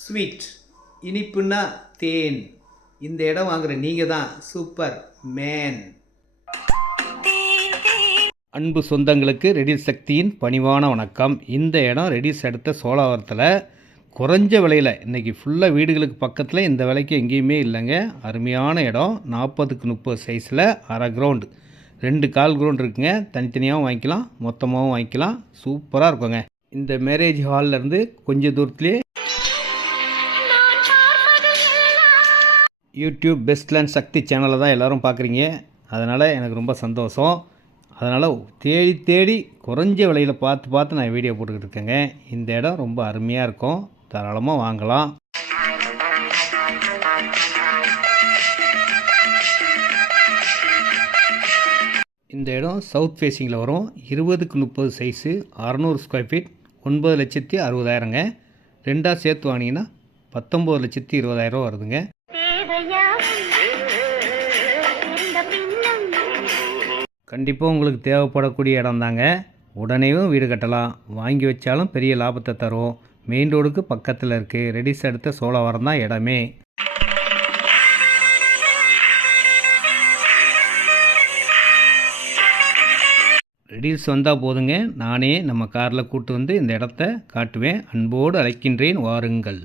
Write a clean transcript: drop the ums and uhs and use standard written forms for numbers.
Sweet இனிப்புன்னா தேன். இந்த இடம் வாங்குற நீங்கள் தான் சூப்பர் மேன். அன்பு சொந்தங்களுக்கு ரெடில்ஸ் சக்தியின் பணிவான வணக்கம். இந்த இடம் ரெடில்ஸ் அடுத்த சோழாவரத்தில் குறைஞ்ச விலையில் இன்றைக்கி ஃபுல்லாக வீடுகளுக்கு பக்கத்தில் இந்த விலைக்கு எங்கேயுமே இல்லைங்க. அருமையான இடம். 40க்கு 30 சைஸில் அரை கிரவுண்டு, 2 கால் கிரவுண்ட் இருக்குங்க. தனித்தனியாகவும் வாங்கிக்கலாம், மொத்தமாகவும் வாங்கிக்கலாம். சூப்பராக இருக்குங்க. இந்த மேரேஜ் ஹால்லேருந்து கொஞ்சம் தூரத்துலேயே யூடியூப் பெஸ்ட்லேண்ட் சக்தி சேனலை தான் எல்லோரும் பார்க்குறீங்க. அதனால் எனக்கு ரொம்ப சந்தோஷம். அதனால் தேடி தேடி குறைஞ்ச விலையில் பார்த்து நான் வீடியோ போட்டுக்கிட்டு இருக்கேங்க. இந்த இடம் ரொம்ப அருமையாக இருக்கும். தாராளமாக வாங்கலாம். இந்த இடம் சவுத் ஃபேஸிங்கில் வரும். 20க்கு 30 சைஸு, 600 ஸ்கொயர் ஃபீட், 9,60,000ங்க. ரெண்டாக சேர்த்து வாங்கினீங்கன்னா 19,20,000 வருதுங்க. கண்டிப்பாக உங்களுக்கு தேவைப்படக்கூடிய இடம் தாங்க. உடனேவும் வீடு கட்டலாம், வாங்கி வச்சாலும் பெரிய லாபத்தை தரும். மெயின் ரோடுக்கு பக்கத்தில் இருக்குது. ரெடிஸ் அடுத்த சோழாவரம் தான் இடமே. ரெடிஸ் வந்தால் போதுங்க, நானே நம்ம காரில் கூட்டு வந்து இந்த இடத்த காட்டுவேன். அன்போடு அழைக்கின்றேன், வாருங்கள்.